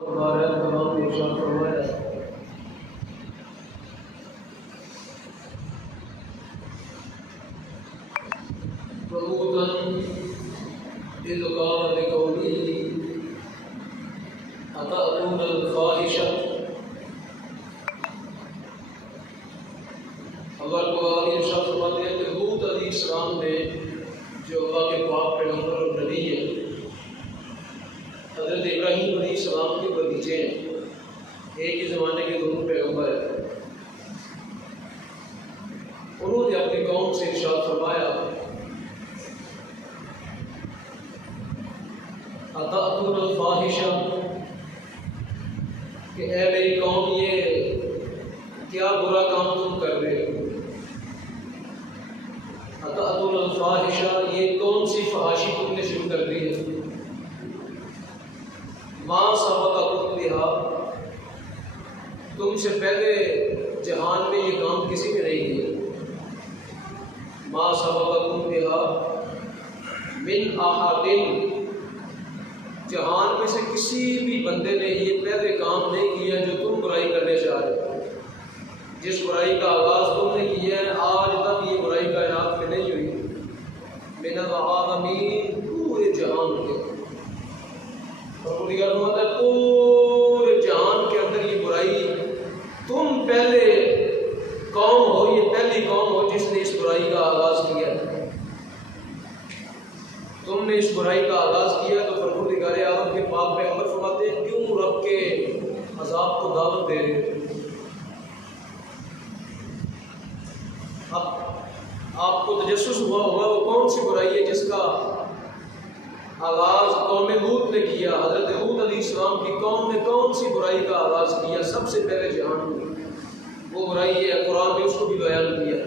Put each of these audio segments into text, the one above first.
ہمارا تمام ارشاد فرمایا وَلُوطًا إِذْ قَالَ لِقَوْمِهِ أَتَأْتُونَ الْفَاحِشَةَ۔ اللہ کو ارشاد فرماتے ہیں کہ لوط علیہ السلام نے جو اللہ کے پاک پیغمبر اور نبی ہیں، حضرت ابراہیم علیہ السلام کے بھتیجے ہیں، ایک ہی زمانے کے دونوں پیغمبر ہیں، انہوں نے اپنی قوم سے ارشاد فرمایا اَتَأْتُونَ الْفَاحِشَةَ، کہ اے میری قوم یہ کیا برا کام تم کر رہے ہو؟ اَتَأْتُونَ الْفَاحِشَةَ، یہ کون سی فحاشی تم نے شروع کر دی ہے؟ مَا سَبَقَكُم بِهَا، تم سے پہلے جہان میں یہ کام کسی نے نہیں کیا۔ مَا سَبَقَكُم بِهَا مِنْ أَحَدٍ، جہان میں سے کسی بھی بندے نے یہ پہلے کام نہیں کیا جو تم برائی کرنے چاہ رہے ہو۔ جس برائی کا آغاز تم نے کیا ہے آج تک یہ برائی کائنات میں نہیں ہوئی۔ مِنَ الْعَالَمِينَ، پورے جہان کے، اور پورے جہان کے اندر یہ برائی تم پہلے قوم ہو، یہ پہلی قوم ہو جس نے اس برائی کا آغاز کیا ہے۔ تم نے اس برائی کا آغاز کیا تو پروردگار عالم کے پاک پیغمبر فرماتے ہیں کیوں رب کے عذاب کو دعوت دے رہے ہو؟ اب آپ کو تجسس ہوا ہوگا وہ کون سی برائی ہے جس کا آغاز قوم لوط نے کیا۔ حضرت لوط علیہ السلام کی قوم نے کون سی برائی کا آغاز کیا سب سے پہلے جہان میں؟ وہ برائی ہے، قرآن نے اس کو بھی بیان کیا۔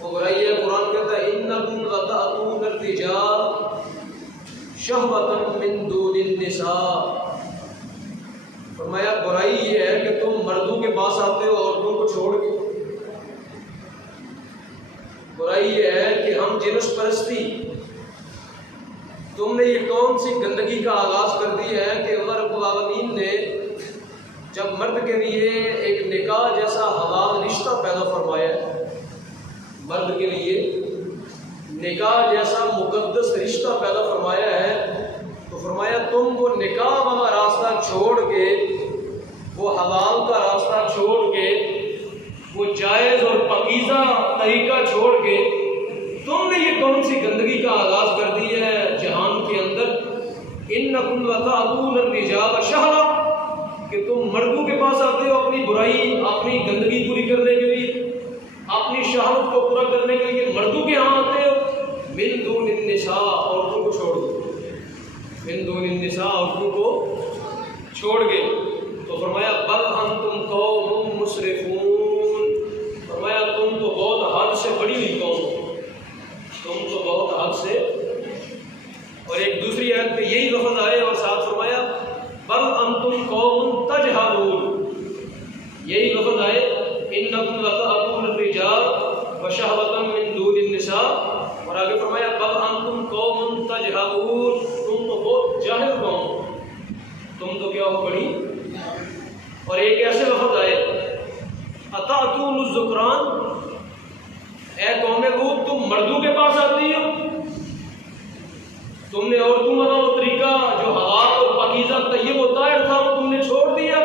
وہ برائی ہے، قرآن کہتا ہے اِنَّكُمْ لَتَأْتُونَ الرِّجَالَ شَهْوَةً مِّن دُونِ النِّسَاءِ، فرمایا برائی یہ ہے کہ تم مردوں کے پاس آتے ہو عورتوں کو چھوڑ کے۔ برائی یہ ہے کہ ہم جنس پرستی، تم نے یہ کون سی گندگی کا آغاز کر دی ہے کہ اللہ رب العالمین نے جب مرد کے لیے ایک نکاح جیسا حلال رشتہ پیدا فرمایا ہے، مرد کے لیے نکاح جیسا مقدس رشتہ پیدا فرمایا ہے، تو فرمایا تم وہ نکاح والا راستہ چھوڑ کے، وہ حلال کا راستہ چھوڑ کے، وہ جائز اور پاکیزہ طریقہ چھوڑ کے تم نے یہ کون سی گندگی کا آغاز کر دی ہے جہان کے اندر؟ اِنَّكُمْ لَتَأْتُونَ الرِّجَالَ شَهْوَةً، کہ تم مردوں کے پاس آتے ہو اپنی برائی، اپنی گندگی پوری کرنے کے لیے، اپنی شہوت کو پورا کرنے کے لیے مردوں کے ہاں آتے ہو۔ مِن دُونِ النِّسَاء، عورتوں کو چھوڑ دو، مِن دُونِ النِّسَاء، عورتوں کو چھوڑ گئے۔ تو فرمایا بل انتم قوم مسرفون، فرمایا تم تو بہت حد سے بڑی ہوئی قوم ہو، تم تو بہت حد سے۔ اور ایک دوسری آیت پہ یہی لفظ آئے اور ساتھ فرمایا بل انتم قوم تجہلون، یہی لفظ آئے انکم لتأتون الرجال وشہوۃ من دون النساء، اور آگے فرمایا بل انتم قوم تجہلون، تم تو بہت جاہل قوم ہو، تم تو کیا ہو بڑی۔ اور ایک ایسے لفظ آئے اتأتون الذکران، اے قوم لوط تم مردوں کے پاس آتی ہو، تم نے عورتوں والا وہ طریقہ جو حلال اور پاکیزہ طیب و طاہر تھا وہ تم نے چھوڑ دیا۔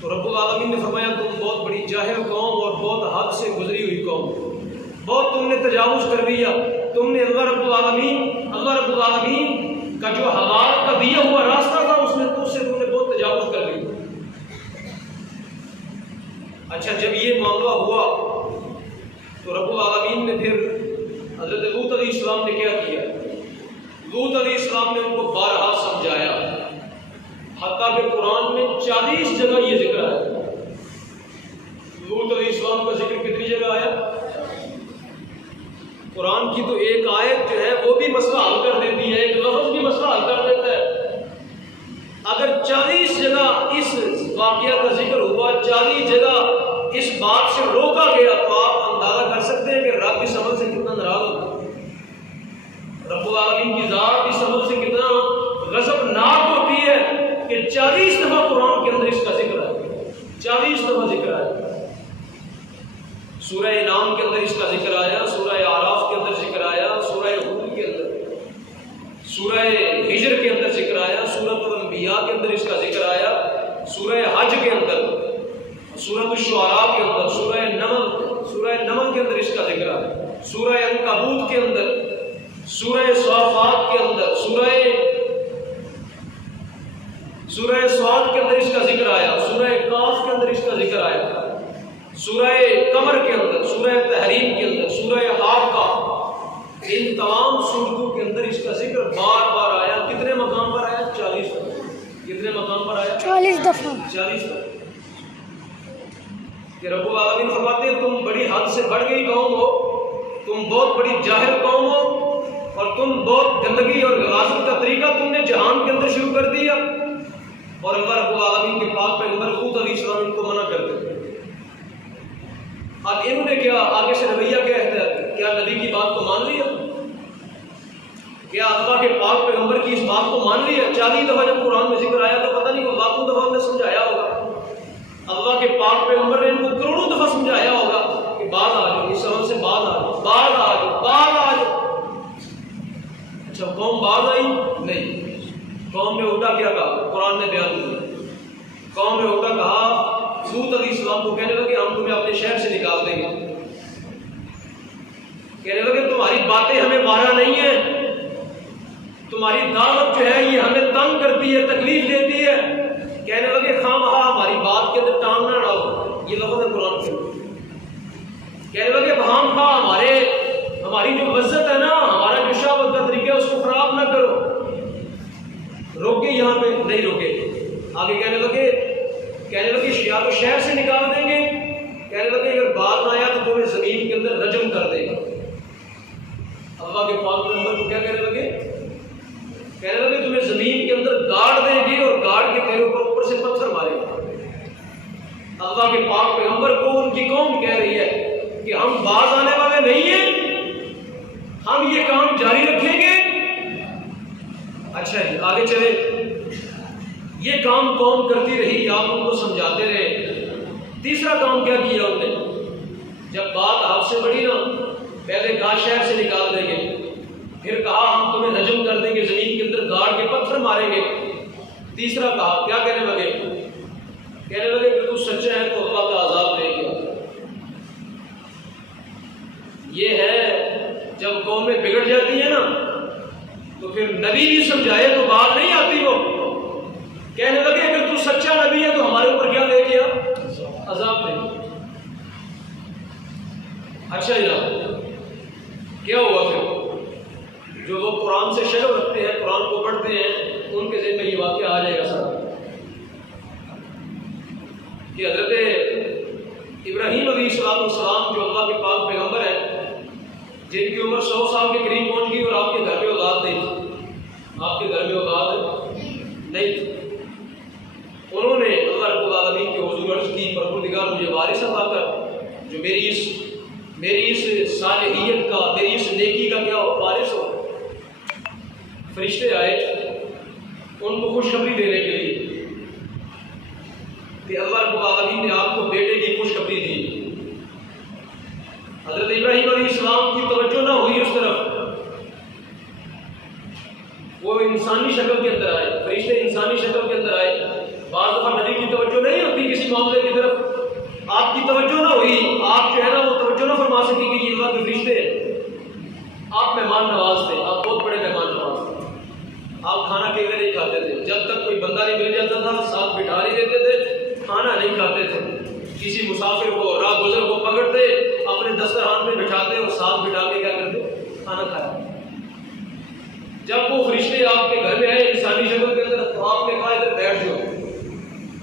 تو رب العالمین نے فرمایا تم بہت بڑی جاہل قوم اور بہت حد سے گزری ہوئی قوم، بہت تم نے تجاوز کر دیا، تم نے اللہ رب العالمین کا جو حلال کا دیا ہوا راستہ تھا اس سے تم نے بہت تجاوز کر دیا۔ اچھا جب یہ معاملہ ہوا تو رب العالمین نے پھر حضرت لوط علیہ السلام نے کیا کیا؟ لوط علیہ السلام نے ان کو بارہا سمجھایا، حتیٰ کہ قرآن میں 40 جگہ یہ ذکر ہے۔ لوط علیہ السلام کا ذکر کتنی جگہ آیا؟ قرآن کی تو ایک آیت جو ہے وہ بھی مسئلہ حل کر دیتی ہے، ایک لفظ بھی مسئلہ حل کر دیتا ہے۔ اگر 40 جگہ اس واقعہ کا ذکر ہوا، 40 جگہ اس بات سے روکا گیا، تو آپ اندازہ کر سکتے ہیں کہ رب اس عمل سے کتنا ناراض ہوتا ہے۔ رب العالمین کی ذات اس عمل سے کتنا غضبناک ہوتی ہے کہ 40 دفعہ قرآن کے اندر اس کا ذکر ہے، 40 دفعہ ذکر ہے۔ سورہ انعام کے اندر اس کا ذکر آیا، سورہ اعراف کے اندر ذکر آیا، سورہ ہود کے اندر، سورہ ہجر کے اندر ذکر آیا، سورۃ الانبیاء کے اندر اس کا ذکر آیا، سورہ حج کے اندر، سورۃ الشعراء کے اندر، سورہ نمل کے اندر اس کا ذکر آیا، سورہ عنکبوت کے اندر، سورہ صافات کے اندر، سورہ صاد کے اندر اس کا ذکر آیا، سورہ کاف کے اندر اس کا ذکر آیا، سورہ قمر کے اندر، سورہ تحریم کے اندر، سورہ حاقہ، ان تمام سورتوں کے اندر اس کا ذکر بار بار آیا۔ کتنے مقام پر آیا؟ 40 دفعہ۔ کتنے مقام پر آیا؟ 40 دفعہ۔ 40 دفعہ۔ کہ رب العالمین فرماتے ہیں تم بڑی حد سے بڑھ گئی قوم ہو، تم بہت بڑی جاہل قوم ہو، اور تم بہت گندگی اور غلاظت کا طریقہ تم نے جہان کے اندر شروع کر دیا، اور اللہ رب العالمین کے پاک پیغمبر خود علیہ السلام ان کو منع کرتے ہیں۔ اب انہوں نے کیا آگے سے رویہ کیا ہے؟ کیا نبی کی بات کو مان لیا؟ کیا اللہ کے پاک پیغمبر کی اس بات کو مان لیا؟ 40 دفعہ جب قرآن میں ذکر آیا تو پتہ نہیں وہ لاکھوں دفعہ نے سمجھایا ہوگا، اللہ کے پاک پیغمبر نے ان کو کروڑوں دفعہ سمجھایا ہوگا کہ باز آ جاؤ، اس عمل سے باز آ جاؤ، باز آ جاؤ، باز آ جاؤ۔ اچھا قوم باز آئی نہیں، قوم نے الٹا کیا کہا؟ قرآن نے بیان کیا، قوم نے الٹا کہا، لوط علیہ السلام کو کہنے لگے ہم تمہیں اپنے شہر سے نکال دیں گے، کہنے لگے تمہاری باتیں ہمیں مارا نہیں ہے، تمہاری دعوت جو ہے یہ ہمیں تنگ کرتی ہے، تکلیف دیتی ہے، کہنے لگے خواہ مخواہ ہماری بات کے اندر ٹانگ نہ ڈالو، یہ لفظ ہے قرآن کے، کہنے لگے خواہ مخواہ ہماری جو عزت ہے نا، ہمارا جو شعبت کا طریقہ ہے اس کو خراب نہ کرو، روکے یہاں پہ نہیں روکے، آگے کہنے لگے یا تو شہر سے نکال دیں گے، کہنے لگے اگر باز نہ آیا تو تمہیں زمین کے اندر رجم کر دے گا۔ اللہ کے پاک پیغمبر کو کیا کہنے لگے تمہیں زمین کے اندر گاڑ دیں گے اور گاڑ کے تیرے اوپر سے پتھر مارے گا۔ اللہ کے پاک پیغمبر کو ان کی قوم کہہ رہی ہے کہ ہم باز آنے والے نہیں ہیں، ہم یہ کام جاری رکھیں گے۔ اچھا جی آگے چلے، یہ کام قوم کرتی رہی، آپ ان کو سمجھاتے رہے۔ تیسرا کام کیا کیا انہوں نے؟ جب بات آپ سے بڑی نا، پہلے کہا شہر سے نکال دیں گے، پھر کہا ہم تمہیں رجم کر دیں گے، زمین کے اندر گاڑ کے پتھر ماریں گے۔ تیسرا کہا کیا کہنے لگے کہ تو سچا ہے تو اللہ کا عذاب دے گا۔ یہ ہے جب قومیں بگڑ جاتی ہیں نا تو پھر نبی بھی سمجھائے تو بات نہیں آتی، وہ کہنے لگے اگر تو سچا نبی ہے تو ہمارے اوپر کیا لے گیا؟ عذاب دے گا۔ اچھا جناب کیا ہوا پھر؟ جو لوگ قرآن سے شغف رکھتے ہیں، قرآن کو پڑھتے ہیں، ان کے ذہن میں یہ واقعہ آ جائے گا سارا کہ حضرت ابراہیم علیہ السلام جو اللہ کے پاک پیغمبر ہیں، جن کی عمر 100 سال کے قریب پہنچ گئی اور آپ کے گھر میں اولاد نہیں تھی، آپ کے گھر میں اولاد نہیں تھی، انہوں نے اللہ رب العالمین کے حضور عرض کی پروردگار مجھے وارث عطا کر، جو میری اس صالحیت کا، میری اس نیکی کا کیا ہو، وارث ہو۔ فرشتے آئے ان کو خوشخبری دینے کے لیے کہ اللہ رب العالمین نے آپ کو بیٹے کی خوشخبری دی۔ حضرت ابراہیم علیہ السلام کی توجہ نہ ہوئی اس طرف، وہ انسانی شکل کے اندر آئے، فرشتے انسانی شکل کے اندر آئے۔ بعض دفعہ نبی کی توجہ نہیں ہوتی کسی معاملے کی طرف، آپ کی توجہ نہ ہوئی، آپ جو ہے نا وہ توجہ نہ فرما سکی کہ یہ اللہ کے فرشتے ہیں، آپ مہمان نواز تھے، آپ بہت بڑے مہمان نواز تھے، آپ کھانا اکیلے نہیں کھاتے تھے، جب تک کوئی بندہ نہیں مل جاتا تھا ساتھ بٹھا نہیں دیتے تھے، کھانا نہیں کھاتے تھے، کسی مسافر کو، راہ گزر کو پکڑتے، اپنے دسترخوان پہ بٹھاتے اور ساتھ بٹھا کے کیا کرتے؟ کھانا کھایا۔ جب وہ فرشتے آپ کے گھر میں آئے انسانی شکل کے اندر تو آپ نے کہا ادھر بیٹھ جاؤ،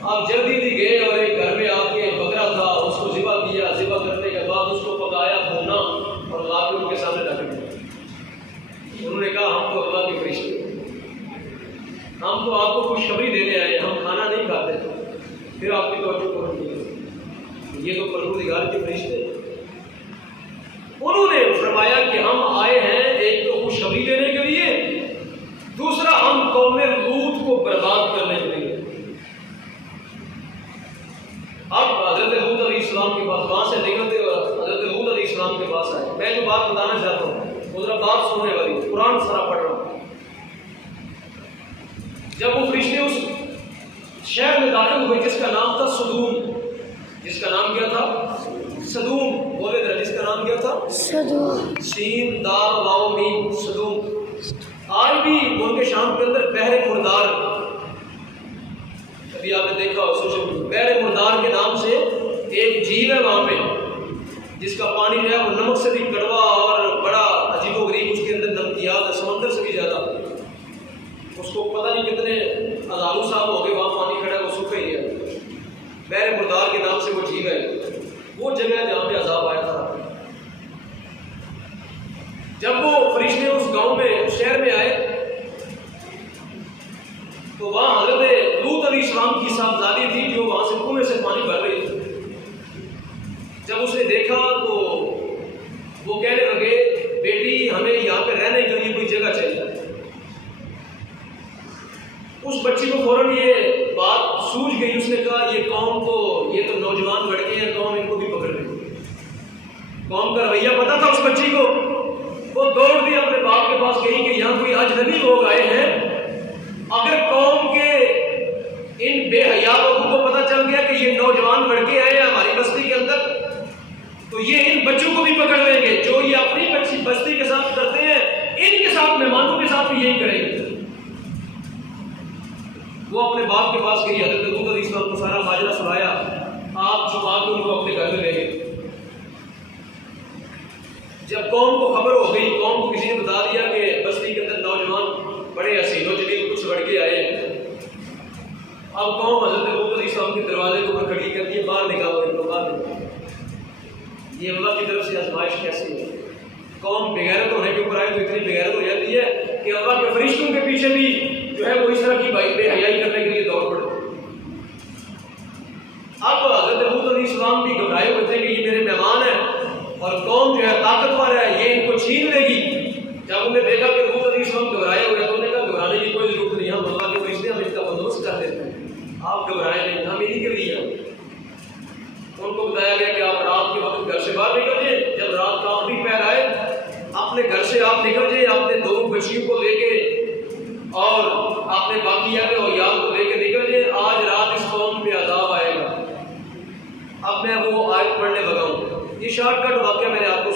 آپ جلدی سے گئے اور ایک گھر میں آپ کے بکرا تھا، اس کو ذبح کیا، ذبح کرنے کے بعد اس کو پکایا، بھونا اور لا کے ان کے سامنے رکھ دیا۔ انہوں نے کہا ہم تو اللہ کے فرشتے، ہم تو آپ کو خوشخبری دینے آئے، ہم کھانا نہیں کھاتے تھے، پھر آپ کی توجہ کو ہٹ گئی، یہ تو پروردگار کے فرشتے۔ انہوں نے فرمایا کہ ہم آئے ہیں ایک تو خوشخبری دینے کے لیے، دوسرا ہم قوم لوط کو برباد کرنے کے لیے۔ السلام کے پاس، وہاں سے نکلتے ہوئے حضرت ہود علیہ السلام کے پاس آئے. میں جو بات بتانا چاہتا ہوں وہ ذرا بات سننے والی، قرآن سارا پڑھ رہا ہوں. جب وہ فرشتے اس شہر میں داخل ہوئے جس کا نام تھا سدوم، جس کا نام کیا تھا؟ سدوم. بولے ذرا، جس کا نام کیا تھا؟ سدوم. سین دال واو میم، سدوم. آج بھی ملک شام کے اندر بحر مردار، ابھی آپ نے دیکھا سوشل، بحر مردار کے نام سے ایک جھیل ہے وہاں پہ، جس کا پانی جو ہے وہ نمک سے بھی کڑوا اور بڑا عجیب و غریب، اس کے اندر نمکیات ہے سمندر سے بھی زیادہ. اس کو پتہ نہیں کتنے ہزاروں سال ہو گئے وہاں پانی کھڑا ہے، وہ سوکھا ہی ہے. بحر مردار کے نام سے وہ جھیل ہے، وہ جگہ جہاں پہ عذاب آیا تھا. جب وہ فرشتے اس گاؤں میں، شہر میں آئے تو وہاں حضرت لوط علیہ السلام کی صاحبزادی تھی جو وہاں سے کنویں سے پانی بھر رہی تھی. جب اس نے دیکھا تو وہ کہنے لگے، بیٹی ہمیں یہاں پہ رہنے کے لیے کوئی جگہ چاہیے. اس بچی کو فوراً یہ بات سوجھ گئی. اس نے کہا یہ قوم تو، یہ تو نوجوان لڑکے ہیں، قوم ان کو بھی پکڑ رہی. قوم کا رویہ پتا تھا اس بچی کو. وہ دوڑ دی اپنے باپ کے پاس، گئی کہ یہاں کوئی اجنبی لوگ آئے ہیں، اگر قوم کے ان بے حیا لوگوں کو پتہ چل گیا کہ یہ نوجوان لڑکے آئے ہیں ہماری بستی کے اندر، تو یہ ان بچوں کو بھی پکڑ لیں گے. جو یہ اپنی بستی کے ساتھ کرتے ہیں، ان کے ساتھ، مہمانوں کے ساتھ بھی یہی کریں گے. وہ اپنے باپ کے پاس گئی، حضرت لوط علیہ السلام کو سارا ماجرا سنایا. آپ چھپا کے ان کو اپنے گھر میں لے گئے. جب قوم کو خبر ہو گئی، قوم کو کسی نے بتا دیا کہ بستی کے اندر نوجوان بڑے حسین و جمیل کچھ لڑکے آئے ہیں، اب قوم حضرت لوط علیہ السلام کے دروازے کو اوپر کھڑی کرتی ہے، باہر نکالو ان کو، باہر نکالو. یہ اللہ کی طرف سے آزمائش کیسی ہے. قوم بغیرت ہونے کے اوپر آئے تو اتنی بغیرت ہو جاتی ہے کہ اللہ کے فرشتوں کے پیچھے بھی جو ہے وہ اس طرح کی بے حیائی کرنے کے لیے دوڑ پڑے. اب حضرت لوط علیہ السلام بھی گھبرائے ہوئے تھے کہ یہ میرے مہمان ہیں اور قوم جو ہے طاقتور ہے، یہ ان کو چھین لے گی. جب انہوں نے دیکھا کہ لوط علیہ السلام گھبرائے ہوئے تو انہوں نے کہا گھبرانے کی کوئی ضرورت نہیں، ہم اللہ کے فرشتے ہم اس کا بندوبست کر دیتے ہیں، آپ گھبرائیں نہیں، ہم انہیں کے لیے ہیں. ان کو بتایا گیا کہ آپ رات کے وقت گھر سے باہر نکل جائیں. جب رات کا آخری پہر آئے، اپنے گھر سے آپ نکل جائیں، اپنے دونوں بچیوں کو لے کے اور اپنے باقی عیال کو لے کے نکل جائیں. آج رات اس قوم پہ عذاب آئے گا. اب میں وہ آیت پڑھنے لگا ہوں. یہ شارٹ کٹ واقعہ میں نے آپ